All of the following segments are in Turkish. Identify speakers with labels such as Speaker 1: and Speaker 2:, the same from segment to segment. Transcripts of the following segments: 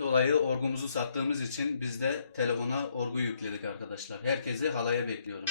Speaker 1: dolayı orgumuzu sattığımız için biz de telefona orgu yükledik arkadaşlar. Herkesi halaya bekliyorum.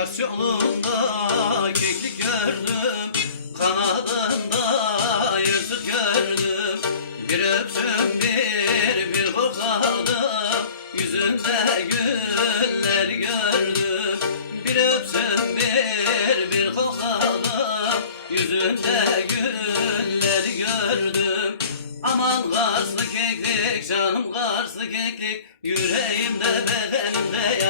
Speaker 1: Baş yolunda keklik gördüm Kanadında yırtık gördüm. Bir öpsün bir bir kokladım Yüzünde güller gördüm. Bir öpsün bir bir kokladım Yüzünde güller gördüm. Aman karslı keklik canım karslı keklik Yüreğimde bedenimde